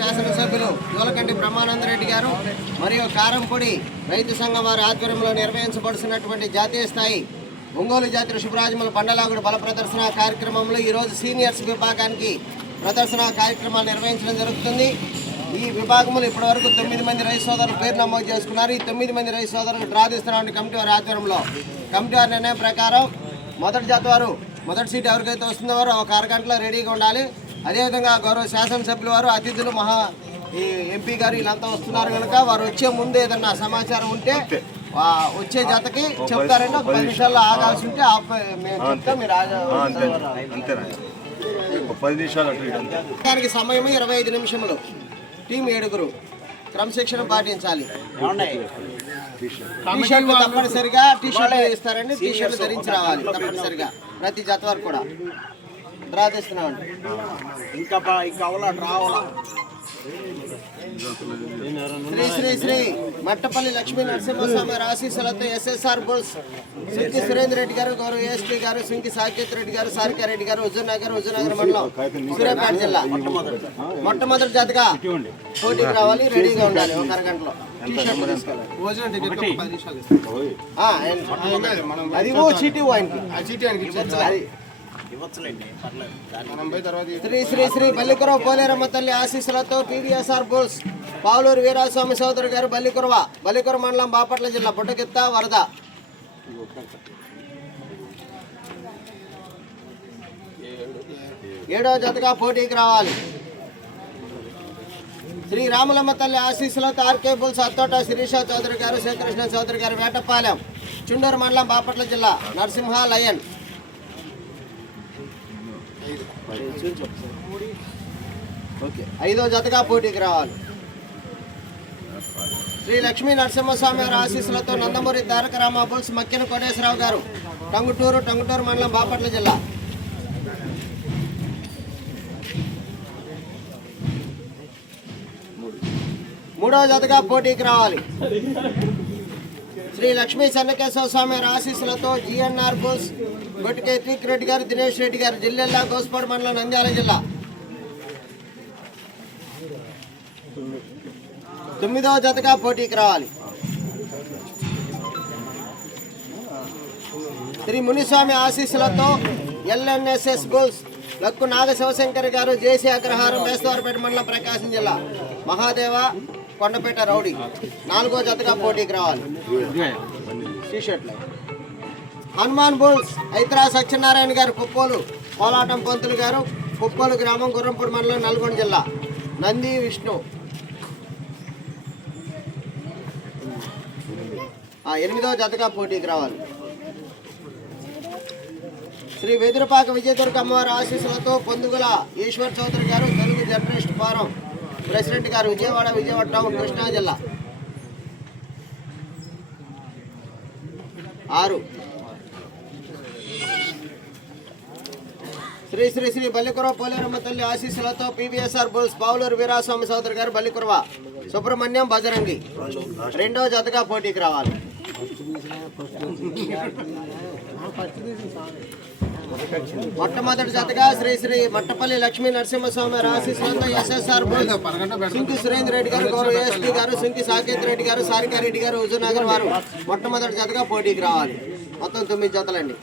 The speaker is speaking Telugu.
శాసనసభ్యులు యువలకంటి బ్రహ్మానంద రెడ్డి గారు మరియు కారంపొడి రైతు సంఘం వారి ఆధ్వర్యంలో నిర్వహించబడుతున్నటువంటి జాతీయ స్థాయి ఒంగోలు జాతి శుభరాజముల పండలాగుడు బల ప్రదర్శన కార్యక్రమంలో ఈరోజు సీనియర్స్ విభాగానికి ప్రదర్శన కార్యక్రమాలు నిర్వహించడం జరుగుతుంది. ఈ విభాగంలో ఇప్పటివరకు తొమ్మిది మంది రైతు సోదరులు పేరు నమోదు చేసుకున్నారు. ఈ తొమ్మిది మంది రైతు సోదరులు డ్రా తీస్తున్నటువంటి కమిటీ వారి ఆధ్వర్యంలో. కమిటీ వారి నిర్ణయం ప్రకారం మొదటి జాతి వారు మొదటి సీట్ ఎవరికైతే వస్తుందో వారు ఒక అరగంటలో రెడీగా ఉండాలి. అదేవిధంగా గౌరవ శాసనసభ్యుల వారు అతిథులు మహా ఈ ఎంపీ గారు వీళ్ళంతా వస్తున్నారు కనుక వారు వచ్చే ముందు ఏదన్నా సమాచారం ఉంటే వచ్చే జతకి చెప్తారంటే ఒక పది నిమిషాల్లో ఆగాల్సి ఉంటే మేము చెప్తాం మీరు పది నిమిషాలు దానికి సమయం ఇరవై ఐదు నిమిషములు. టీం ఏడుగురు. క్రమశిక్షణ పాటించాలి. టీ షర్ట్లు తప్పనిసరిగా టీ షర్ట్లు ఇస్తారండి టీ షర్ట్లు ధరించి రావాలి తప్పనిసరిగా. ప్రతి జత వరకు కూడా. డ్రా తీస్తున్నామండి. ఇంకా ఇంకా అవలా రావాలా శ్రీ శ్రీ శ్రీ మట్టపల్లి లక్ష్మీ నరసింహస్వామి ఆశీస్సులతో ఎస్ఎస్ఆర్ బోల్స్ సుంకి సురేంద్ర రెడ్డి గారు గౌరవ ఏఎస్పీ గారు సుంకి సాకేత్ రెడ్డి గారు సారికా రెడ్డి గారు హుజూర్నగర్ హుజూర్నగర్ మండలం సూర్యాపేట జిల్లా. మొట్టమొదటి జాతిగా పోటీకి రావాలి రెడీగా ఉండాలి ఒక అరగంటలో. అది ఓ చీటీ ఓ ఆయనకి. శ్రీ శ్రీ శ్రీ బల్లికురవ పోలేరమ్మ తల్లి ఆశీస్సులతో పీవీఎస్ఆర్ బోల్స్ పావులూరు వీరాస్వామి సోదరు గారు బల్లికురవ బల్లికుర మండలం బాపట్ల జిల్లా బుట్టకిత్త వరద. ఏడవ జతగా పోటీకి రావాలి. శ్రీ రాములమ్మ తల్లి ఆశీస్సులతో ఆర్కే బుల్స్ అత్తోట శిరీష చౌదరి గారు శ్రీకృష్ణ చౌదరి గారు వేటపాలెం చుండూరు మండలం బాపట్ల జిల్లా నరసింహ లయన్. ఓకే ఐదో జతగా పోటీకి రావాలి. శ్రీ లక్ష్మీ నరసింహస్వామి వారి ఆశీస్సులతో నందమూరి తారక రామ మక్కిన కోటేశ్వరరావు గారు టంగుటూరు టంగుటూరు మండలం బాపట్ల జిల్లా. మూడవ జతగా పోటీకి రావాలి. శ్రీ లక్ష్మీ చెన్నకేశ్వర స్వామి ఆశీస్సులతో జిఎన్ఆర్ బోస్ గొట్టికే త్రిక్ రెడ్డి గారు దినేష్ రెడ్డి గారు జిల్లెల్లా గోస్పాడు మండలం నంద్యాల జిల్లా. తొమ్మిదవ జతగా పోటీకి రావాలి. శ్రీ మునిస్వామి ఆశీస్సులతో LNSS bulls Lakku Naga Sivashankar garu JC Agraharam Vestavarapeta మండలం ప్రకాశం జిల్లా. మహాదేవ కొండపేట రౌడీ. నాలుగో జతగా పోటీకి రావాలి. టీషర్ట్లు. హనుమాన్ బుల్స్ ఐత్రా సత్యనారాయణ గారు కుప్పోలు కోలాటం పంతులు గారు కుప్పోలు గ్రామం గుర్రంపూడి మండలం నల్గొండ జిల్లా. నంది విష్ణు. ఆ, ఎనిమిదవ జతగా పోటీకి రావాలి. శ్రీ వెదురుపాక విజయదుర్గ అమ్మవారి ఆశీస్సులతో పొందుగుల ఈశ్వర్ చౌదరి గారు తెలుగు జర్నలిస్ట్ ఫారం ప్రెసిడెంట్ గారు విజయవాడ విజయవాడ టౌన్ కృష్ణా జిల్లా. ఆరు. శ్రీ శ్రీ శ్రీ బల్లికుర పోలేరమ్మ తల్లి ఆశీస్సులతో పీవీఎస్ఆర్ బుల్స్ పావులూరు వీరాస్వామి సోదరు గారు బల్లికురవ సుబ్రహ్మణ్యం బజరంగి రెండవ జతగా పోటీకి రావాలి. మొట్టమొదటి జతగా శ్రీ శ్రీ మట్టపల్లి లక్ష్మీ నరసింహస్వామి గారు ఆశీస్సులతో ఎస్ఎస్ఆర్ బుల్స్ సుంకి సురేంద్ర రెడ్డి గారు గౌరవ ఏఎస్పీ గారు సుంకి సాకేత్ రెడ్డి గారు సారికారెడ్డి గారు హుజూర్నగర్ వారు మొట్టమొదటి జతగా పోటీకి రావాలి. మొత్తం తొమ్మిది జతలండి.